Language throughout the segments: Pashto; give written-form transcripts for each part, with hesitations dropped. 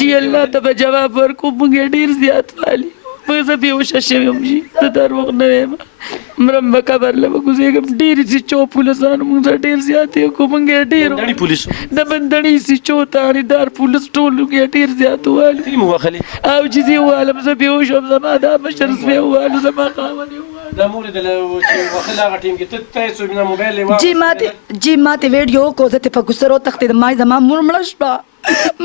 جی الله ته به جواب ورکړو موږ ډېر زیات والي زه بېهوشه شوې وم جي زه دروغ نه وایم مرم به قبر له به کوزېږم ډېرې سیچو پولیسانو موږ سره ډېر زیات یې وکړو موږ یې ډېر د بندړي سیچو تاړېدار پولیس ټول موږ یې ډېر زیات ووالو او چې زه ووالم زه بېهوشه وم زما دا مشر زوی ووالو زما خاوند یې جی ماته ویډیو کو زه ته په ګسرو تختې ما زما مور مړه شوه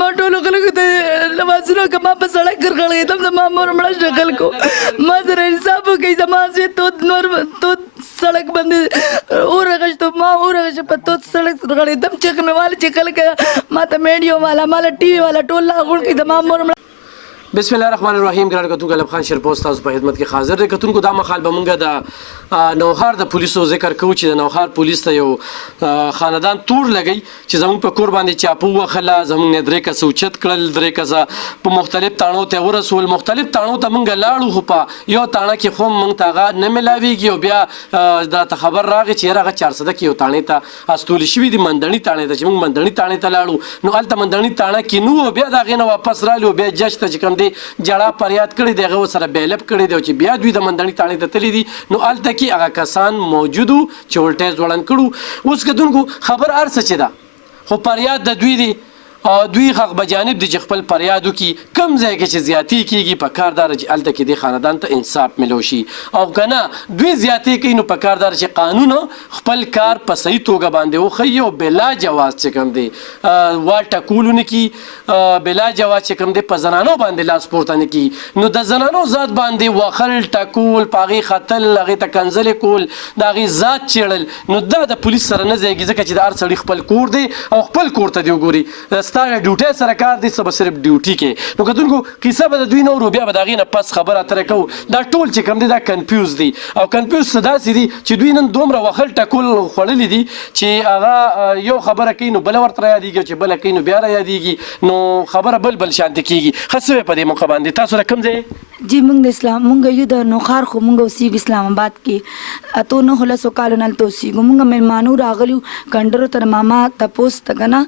ما ټولو خلکو ته لمازونه که ما په سړک غرغړېدم زما مور مړه شوه خلکو ما سره انصاف وکړئ زما زوی تود سړک باندې ورغشتو ما ورغشه په تود سړک غړېدم چې مې واله چې خلک ما ته میډیو والا ما له ټي وي والا ټول لاغون کړي زما مور مړه بسم الله الرحمن الرحیم ګران کتونکو غلب خان شیرپوسټ تاسو په خدمت کې حاضر دی کتونکو دا مخال به مونږ د نوهار د پولیسو ذکر کوو چې د نوهار پولیس ته یو خاندان تور لګی چې زموږ په کور باندې چاپو وخله زموږ نه درې کسه اوچت کړل درې کسه په مختلف تاڼو ته ورسول مختلف تاڼو ته مونږ لاړو خو په یو تاڼه کې خو مونږ ته هغه نه ملاویږي او بیا دا ته خبر راغی چې هغه 400 کې یو تاڼې ته استول شوي دي مندني تاڼې ته چې مونږ مندني تاڼې ته لاړو نو هلته مندني تاڼه کې نو بیا د هغې نه واپس رالو بیا جج ته چې کوم دی جړه فریاد کړی دی هغه ورسره بیلپ کړی دی چې بیا دوی د مندني تاڼې ته تللي دي نو هلته کې هغه کسان موجودو چې ولټه ځوړند کړو اوس کتونکو خبر هر څه چې ده خو فریاد د دوی دی دوی حق بجانب دي چې خپل فریاد وکړي کم ځای کې چې زیاتی کیږي په کاردار چې هلته کې د خاندان ته انصاف ملو شي او که نه دوی زیاتی کوي نو په کاردار چې قانون خپل کار په صحیح توګه باندې وښیي او بلا جواز چې کوم دی وال ټکولو نه کي بلا جواز چې کوم دی په زنانو باندې لاس پورته نه کي نو د زنانو ذات باندې وخل ټکول په هغې ختل هغې ته کنځلې کول د هغې ذات چیړل نو دا د پولیس سره نه ځایږي ځکه چې د هر سړي خپل کور دی او خپل کور ته دی وګوري ستا ډیوټۍ سره کار دی څه به صرف ډیوټي کې نو کتونکو کیسه به د دوی نه ورو بیا به د هغې نه پس خبره اتره کوو دا ټول چې کوم دی دا کنفیوز دی او کنفیوز څه داسې دي چې دوی نن دومره وخل ټکول خوړلي دي چې هغه یو خبره کوي نو بله ورته رایادېږي چې بله کوي نو بیا رایادېږي نو خبره بل شانتې کېږي ښه څه په دې موقع باندې تاسو له کوم ځای جی مونږ د اسلام مونږ یو د نوخار خو مونږ اوسېږو اسلام آباد کې اتو 9 کالو نه هلته اوسېږو مونږ میلمانو راغلي کنډرو تر ماما تپوس ته که نه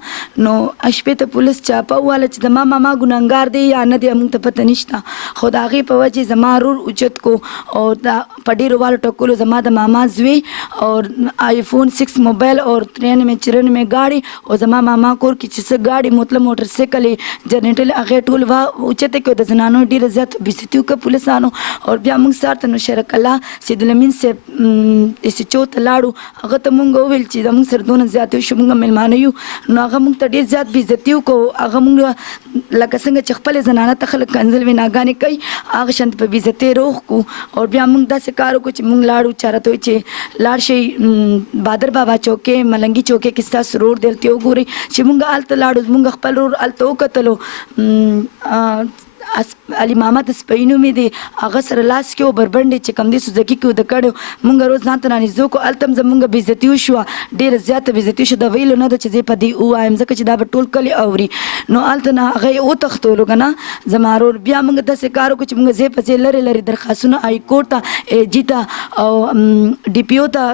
نو شپې ته پولیس چاپه وواله چې زما ماما ګنهګار دی یا نه دی مونږ ته پته نشته خو د هغې په وجې زما رور اوچت کو او دا په ډېرو والو ټکولو زما د ماما زوی اور آیفون 6 موبایل اور 93 ګاډي او زما ماما کور کې چې څه ګاډي مطلب موټر سایکل جنریټر هغې ټول اوچته کړو د زنانو ډېره زیات بېزتي وکړه پولیسانو اور بیا موږ سار ته نو شرک الله سید الامین صاحب SHO ته لاړو هغه ته موږ وویل چې زموږ سره دونه زیات شو موږ میلمانه یو نو هغه موږ ته ډېر زیات بېزتي وکړو هغه موږ لکه څنګه چې خپلې زنانه ته خلک کنځل ویناګانې کوي هغه شانتې په بېزتۍ روغ کړو او بیا موږ داسې کار وکړو چې موږ لاړو چاره ته وایي چې لاړ شئ بادر بابا چوکۍ ملنګي چوکۍ کې ستاسو رور دی هلته وګورئ چې موږ هلته لاړو موږ خپل رور هلته وکتلو علي محمد سپی نومې دی هغه سره لاس کې و بربنډې چې کوم دی سوزکي کې د کړی مونږ روز ځان ته رانږدې کړو هلته هم زمونږ بېزتي وشوه ډېره زیاته بېزتي وشوه د ویلو نه ده چې زه په دې ووایم ځکه چې دا به ټول کلي اوري نو هلته نه هغه یې وتښتولو که نه زما رور بیا مونږ داسې کار وکړو چې مونږ ځای په ځای لرې درخواستونه هائی کورټ ته AG ته او DPO ته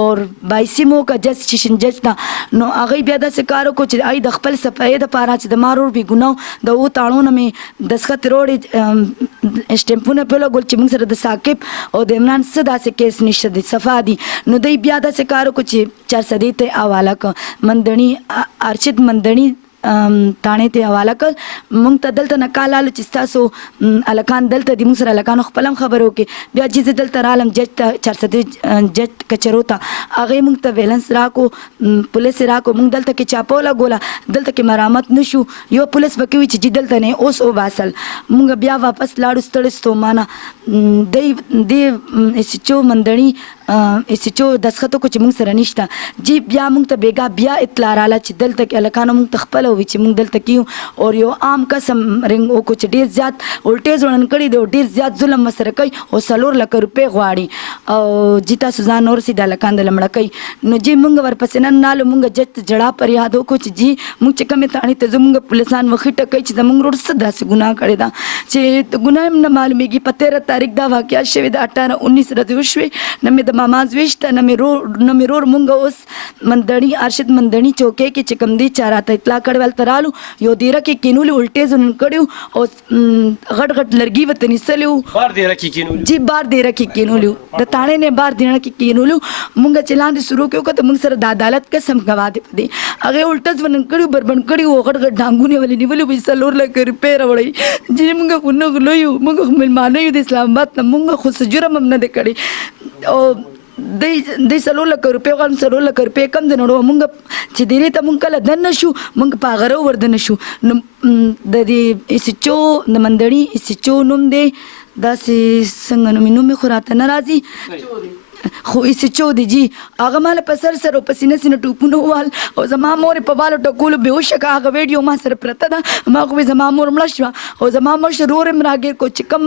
اور بایسیمو کا جج سیشن جج ته نو هغوی بیا داسې کار وکړو چې ای د خپل صفایۍ دپاره چې د ما رور بې ګناه د اوو تاڼو نه مې دسخط روړې اسټمپونه پې ولګول چې موږ سره د ثاقب او د عمران څه داسې کیس نشته دی صفا دي نو دوی بیا داسې کار وکړو چې 400 ته حواله کړه مندڼي ارشد مندڼي تاڼې ته حواله کړ موږ ته دلته نه کال آلو چې ستاسو هلکان دلته دي موږ سره هلکانو خپل هم خبرې وکړې بیا چې زه دلته رالم جج ته 400 جج کچرو ته هغې موږ ته ویلنس راکړو پولیس یې راکړو موږ دلته کې چاپه ولګوله دلته کې مرامت نه شو یو پولیس به کوي چې جي دلته نه اوس وباسل موږ بیا واپس لاړو ستړي ستومانه دې SHO مندڼي SHO دسخط وکړو چې موږ سره نشته جی بیا موږ ته بېګا بیا اطلاع راله چې دلته کې هلکانو موږ ته خپله ووي چې موږ دلته کې یو او یو عام قسم رنګ وکړو چې ډېر زیات ولټې ځوړند کړي دی او ډېر زیات ظلم ورسره کوي او 4 لکه روپۍ غواړي او جي تاسو ځان ورسي د هلکان د لمړه کوي نو جی موږ ورپسې نن نالو موږ جج ته جړا فریاد وکړو چې جی موږ چې کومې تاڼې ته زموږ پولیسان وخېټه کوي چې زموږ رور څه داسې ګناه کړې ده چې ګناه هم نه معلومېږي په 13 تاریخ دا واقعه شوې ده 18 19 ورځې وشوې نه مې د مازویشته نه مې رور مونږ اوس مندړي ارشد مندړي چوکۍ کې چې کوم دی چا راته اطلاع کړې ول ترالو یو دیره کې کینولي الټې زنون کړیو او غټ غټ لرګي ورته نیسلي وو بار دیره کې کینولي جی بار دیره کې کینولي د تاڼې نه بار دیره کې کینولي مونږ چې لاندې شروع کړو ته مونږ سره د عدالت قسم گوا دی پدې هغه الټز ونن کړیو بربند کړیو غټ غټ ډانګونه ولې نیولي وې سلور لکه ریپیر وړي جی مونږ خو نه غلو مونږ ملمانه یو د اسلام آباد نه مونږ خو څه جرم هم نه دی کړی او دی 3 لک روپۍ غواړم 3 لک روپۍ کم دی نو مونږ چې دیرې ته مونږ کله دننه شو مونږ په هغه وردنه شو نو د دې ایسچو د مندړي ایسچو نوم دی داسې څنګه نوم مې خو راته نه راځي خو ایسچو دی جی هغه مال په سر سر او په سینه سینه ټوپونه وال او زما مور په بالو ټکولو بهوشه کا هغه ویډیو ما سره پرته ده ما خو زما مور مړه شوه او زما مشر ورور هم راګیر کو چې کوم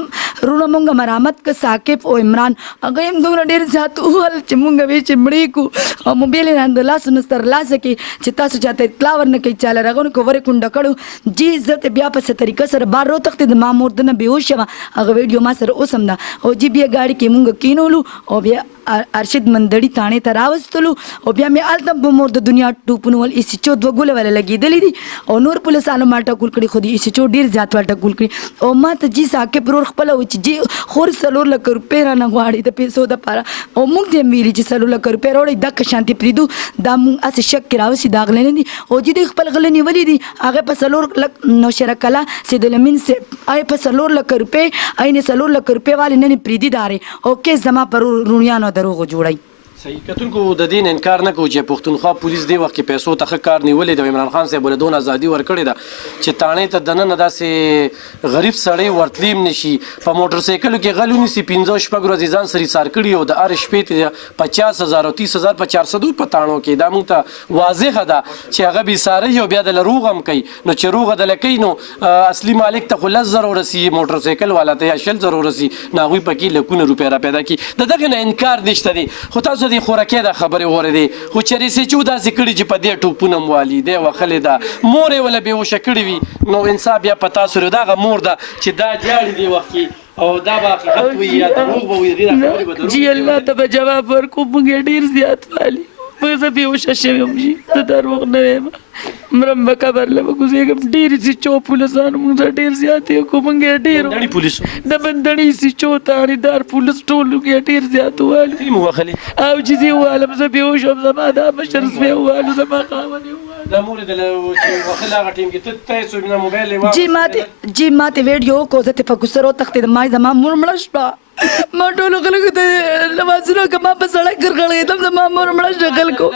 رونه مونږ مرامت که ثاقب او عمران هغه هم دومره ډېر زیات وویل چې مونږ وی چې مړې کو او موبایل یې راند لاسو نه سترلاسه کې چې تاسو چاته اطلاع ورنه کوي چاله راغونو کو ورې کونډه کړو جی زه ته بیا په څه طریقه سره بار رو تختې د ما مور دنه بهوشه وه هغه ویډیو ما سره اوس هم ده او جی بیا ګاډي کې مونږ کینولو او بیا ارشد مندړي تاڼې ته راوستلو او بیا مې هلته په مور د دنیا ټوپونه ول ایسچو 2 ګوله ولا لګېدلې دي او نور پولیسانو ما ټکول کړي خو د ایسچو ډېر زیات ول ټکول کړي او ما ته جی ثاقب ورور خپله و چې جی خور 4 لک روپۍ رانه غواړي د پیسو دپاره او موږ ته یې ویلي چې 4 لک روپۍ راوړئ دکه شانتې پرېږدو دا موږ هسې شک کې راوسي دا غله نه دي او جی دوی خپل غله نیولي دي هغه په 4 لک نوشره کلا سید الامین صاحب هغې په 4 لک روپۍ هغې 4 لک روپۍ والې نن یې پرېږدي دارې او کیس زما پر رونیانو دروغو جوړی صحیح کتونکو د دین انکار نه کوو چې پښتونخوا پولیس دی وخت کې پیسو ته ښه کار نیولې د عمران خان صاحب له دون ازادي ورکړې ده چې تاڼې ته دننه داسې غریب سړی ورتلیم نشي په موټر سایکلو کې غل ونیسي 15 شپږ ورځې ځان سره ایثار کړي او د هر شپې ته 50,000 او 30,000 په 400 په تاڼو کې دا موږ ته واضحه ده چې هغه بېساري او بیا د روغ هم کوي نو چې روغه دله کوي نو اصلي مالک ته خو 10,000 ورسي موټر سایکل والا ته یا 100,000 ورسي نو هغوی پکې لکونه روپۍ را پیدا کړي د دغې نه انکار نشته دی خو تاسو دې خوراکۍ ده خبرې غوره دی خو چېرې سې چې داسې کړي چې په دې ټوپونه م والي دی وښلې ده مور یې وله بېهوشه کړې وي نو انصاف بیا په تاسو دغه مور ده چې دا جاړي دی وخت کې او دا به حقیقت وي یا دروغ به وي د دې خبرې به دروغ جی الله ته به جواب ورکړو موږ یې ډېر زیات والي زه بېهوشه شوې یم جي زه دروغ نه ویم مرم به قبر له به کوزېږم ډېرې سیچو پولیسانو موږ سره ډېر زیات یې کو موږ یې ډېر پولیسو د بندړي سیچو تاڼېدار پولیس ټول یې ډېر زیات ووالي مو وښلې او چې زه ووالم زه بېهوشه وم زما دا مشر زوی ووالو زما خاوند یې ووالو دا مور د وښلې هغه ټیم کې ته یې څو موبایل یې جی ماته ویډیو کو زه ته په کوسرو تختې ما زما مور مړه شوه ما ټولو خلکو ته لمانځنو که ما په سړک ګرغړېدم زما مور مړه شوه خلکو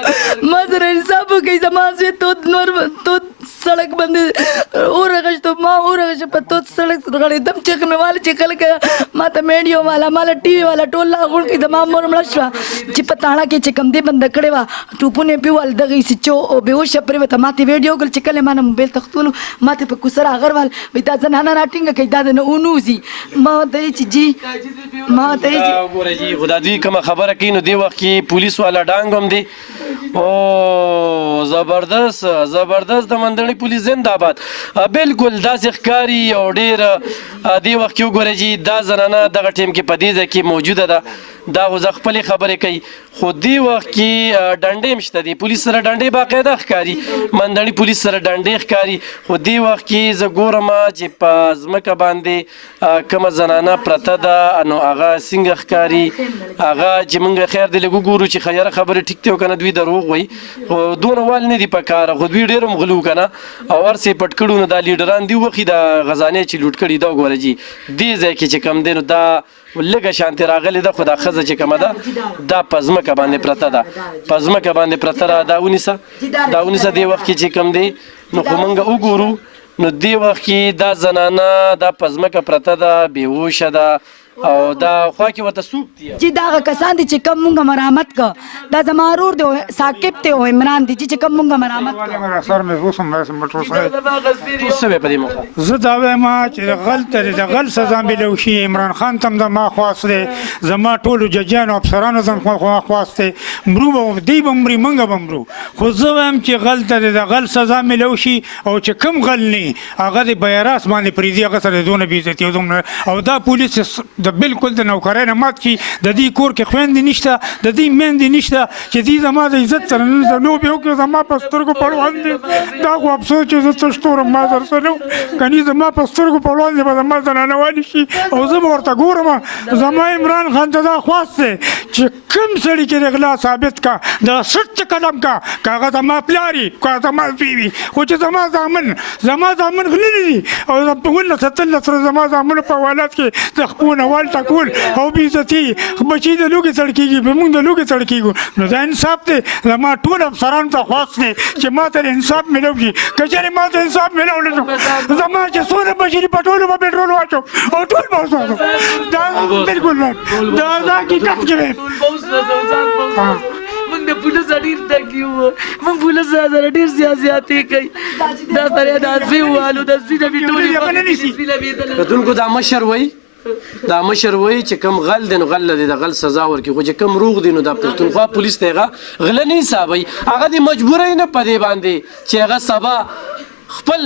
ما سره انصاف وکړئ زما زوی تود سړک باندې ورغشتو ما ورغشه په تود سړک غړېدم چیغ مې واله چې خلک ما ته میډیو والا ما له ټي وي والا ټول لاغون کړي زما مور مړه شوه چې په تاڼه کې چې کوم دی بنده کړې وه ټوپونه یې پېول دغه سچو او بېهوشه پرې وته ما ته ویډیو کړل چې کله ما نه موبایل تختولو ما ته په کوسر هغر وال وایي دا زنانه راټینګه کوي دا د نه ونوځي ما ورته وایي چې جی ما ته ګوره جي خو دا دوی کومه خبره کوي نو دې وخت کې پولیس والا ډانګ هم دی او زبردست د مندړي پولیس زنده‌باد بالکل داسې ښکاري او ډېر دې وخت کې وګوره جي دا زنانه دغه ټیم کې په دې ځای کې موجوده ده دا خو زه خپلې خبرې کوي خو دې وخت کې ډنډې هم شته دي پولیس سره ډنډې باقاعده ښکاري مندړي پولیس سره ډنډې ښکاري خو دې وخت کې زه ګورم چې په ځمکه باندې کومه زنانه پرته ده نو هغه څنګه ښکاري هغه چې موږ خیر دی لږ وګورو چې خیره خبرې ټیک دی او که نه دوی دروغ وایي خو دونه وال نه دي په کاره خو دوی ډېر هم غلو که نه او هر څه یې پټ کړو نو دا لیډران دي وخي د غزانې چې لوټ کړي دا وګوره جي دې ځای کې چې کم دی نو دا لږه شانتې راغلې ده خو دا ښځه چې کومه ده دا په ځمکه باندې پرته ده په ځمکه باندې پرته ده دا ونیسه دې وخت کې چې کوم دی نو خو موږ وګورو نو دې وخت کې دا زنانه دا په ځمکه پرته ده بېهوشه ده او دا خوا کې ورته څوک دي جی دا هغه کسان دي چې کوم مونږ مرامت که دا زما ورور دی ثاقب دی او عمران دی چې کوم مونږ مرامت که سر مې اوس هم داسې موټر سایکل تو څه وې په دې موخه زه دا وایم چې غل ته د غل سزا میلو شي عمران خان ته هم زما خواست دی زما ټولو ججیانو افسرانو ته هم خواست دی مرو به دی به مري موږ به مرو خو زه وایم چې غل ته د غل سزا میلو شي او چې کوم غل نه هغه د بیراس باندې پرېږدي هغه سره دونه بېعزتي او دا پولیس د بالکل د نوکرۍ نه مات کړي. د دې کور کې خویندې نشته، د دې میندې نشته چې دې زما د عزت سره نن زه لوبې وکړې، زما په سترګو په وړاندې. دا خو افسوس چې زه څه شتورم ما سره څه نه و، کني زما په سترګو په وړاندې به زما زنانه والي شي او زه به ورته ګورم. زما عمران خان ته دا خواست دی چې کوم سړي چې د غلا ثابت کا د سټ قلم کا هغه زما پلار وي که زما زوی وي، خو چې زما زامن غللي دي او 15-17 زما زامنو په حوالات کې د خپونه وال ټکول او بېعزتي بچي د لوږې سړ کېږي، موږ د لوږې سړ کېږو. نو دا انصاف دی. زما ټول افسرانو ته خواست دی چې ما ته انصاف ملو شي. که چېرې ما ته انصاف ملو نه شو، زما چې څونه بچي دي په ټولو به پېټرول واچوم او ټول به وساتم. دا بالکل دا حقیقت کې دی. موږ د پولیس ډېر تکي وو، موږ پولیس سره ډېر زیاتې کوي. دا سره د عصري والو د عصري نه ټولې کتونکو دا مشر وایي چې کم غل دی نو غل دی د غل سزا ورکړي، خو چې کم روغ دی نو د پښتونخوا پولیس ته هغه غله نه حسابوي. هغه د مجبورۍ نه په دې باندې چې هغه سبا خپل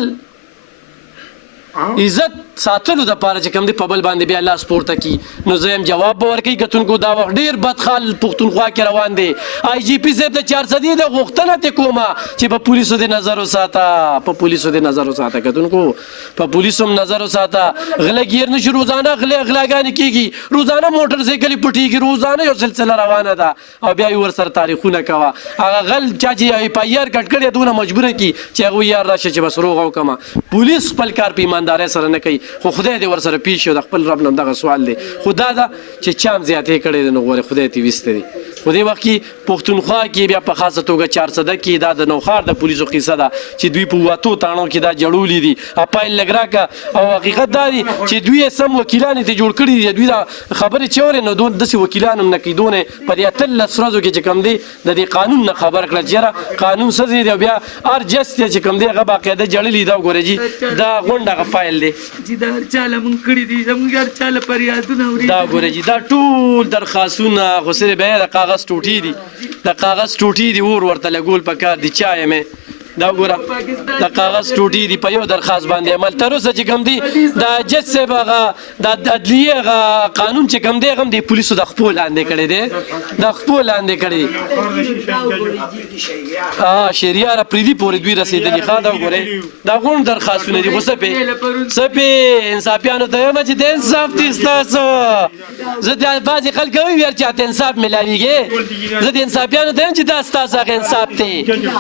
عزت ساتلو د پاره چې کوم دی په بل باندې بیا لاس پورته کی. نو زه هم جواب به ورکوي کتونکو دا وخت ډېر بدخال پښتونخوا کې روان دی. آی جي پي صاحب د 400 د غوښتنه ته کومه چې په پولیسو د نظر وساته، کتونکو په پولیسو هم نظر وساته. غله ګیر نشي، روزانه غلاګانې کېږي، روزانه موټر سایکل پټېږي، روزانه یو سلسله روانه ده او بیا یې ورسره تاریخونه کوه. هغه غل چا چې FIR کټ کړی دونه مجبوره کي چې هغه یار راشه چې بس روغ وکړمه. پولیس خپل کار په ایماندارۍ سره نه کوي، خو خدای دې ورسره پیښ شي. د خپل رب نه دغه سوال دی، خدا دا چې چام زیاتې کړی دی نو غوړې خدای دې ویسته دي. خو دې وخت کې پښتونخوا کې بیا په خاصه توګه 400 کې دا د نوښار د پولیسو قصه ده چې دوی په واتو تاڼو کې دا جوړولي دي اپایل لګراکه. او حقیقت دا دی چې دوی سم وکیلان ته جوړ کړي دي. دوی دا خبرې چورې نه دون داسې وکیلان هم نه کوي، دونه په دې 13 ورځو کې چې کوم دی د دې قانون نه خبر کړل چې قانون څه دی. بیا هر جست چې کوم دی هغه باقاعده جړلې دا ګورې جی دا غونډه غفایل دی چې دا هر چاله مونږ کړي دي، زموږ هر چاله فریادونه اوري. دا ګورې جی دا ټول درخواستونه خو صرف بیا د کاغذ ټوټې دي، د کاغذ ټوټې دي اور ورته لګول پکار دي. چا یې مې دا ګوره د کاغذ ټوټې دي په یو درخواست باندې عمل. تر اوسه چې کوم دی د جج صاحب هغه د عدلیې هغه قانون چې کوم دی هغه هم د پولیسو د خپو لاندې کړی دی، د خپو لاندې کړی. شریعه را پریدي پورې دوی رسېدلي. ښه دا وګورئ دا غونډ درخواستونه دي. خو څه پې انصافیانو ته وایم چې د انصاف دي ستاسو. زه د بعضې خلک وویل چې اته انصاف ملاویږي، زه د انصافیانو ته وایم چې دا ستاسو هغه انصاف دی.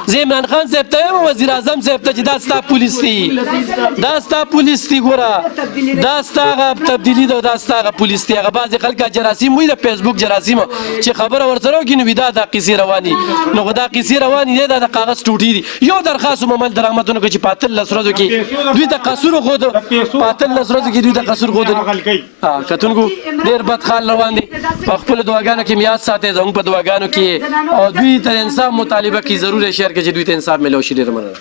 زه عمران خان صاحب ته وزیر اعظم صاحب ته چې دا ستا پولیس دی، دا ستا پولیس دی. ګوره دا ستا هغه تبدیلي ده، دا ستا هغه پولیس دی. هغه بعضې خلک جراثیم وایي د فیسبوک جراثیم چې خبره ورسره وکړي نو وي دا قیسې رواني. نو خو دا قیسې رواني دی، دا د کاغذ ټوټې دي. یو درخواست عمل درآمدونه کوي چې په 13 ورځو کې دوی د قصور ښود، په 13 ورځو کې دوی د قصور ښودل. کتونکو ډېر بد حال روان دی. په خپلو دعاګانو کې میاد ساتئ، زموږ په دعاګانو کې او دوی ته انصاف مطالبه کوي. ضرور یې شیر کړئ چې دوی ته انصاف ملو شي. ډېر مننه.